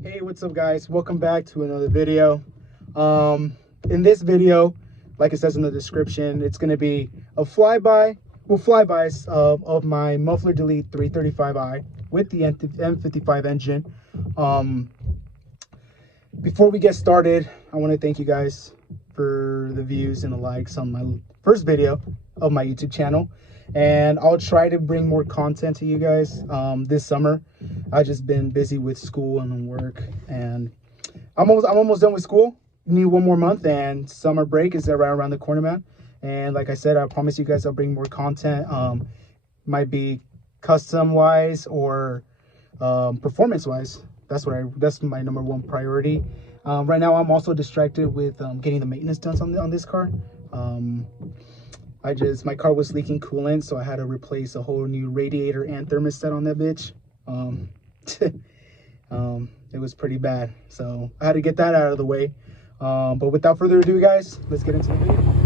Hey, what's up guys, welcome back to another video. In this video, like it says in the description, it's going to be a flybys of my Muffler Delete 335i with the M55 engine. Before we get started, I want to thank you guys for the views and the likes on my first video of my YouTube channel, and I'll try to bring more content to you guys this summer. I've just been busy with school and work, and I'm almost done with school. Need one more month and summer break is right around the corner, man. And like I said, I promise you guys I'll bring more content. Might be custom wise or performance wise. That's my number one priority. Right now I'm also distracted with getting the maintenance done on this car. My car was leaking coolant, so I had to replace a whole new radiator and thermostat on that bitch. It was pretty bad, so I had to get that out of the way. But without further ado, guys, let's get into the video.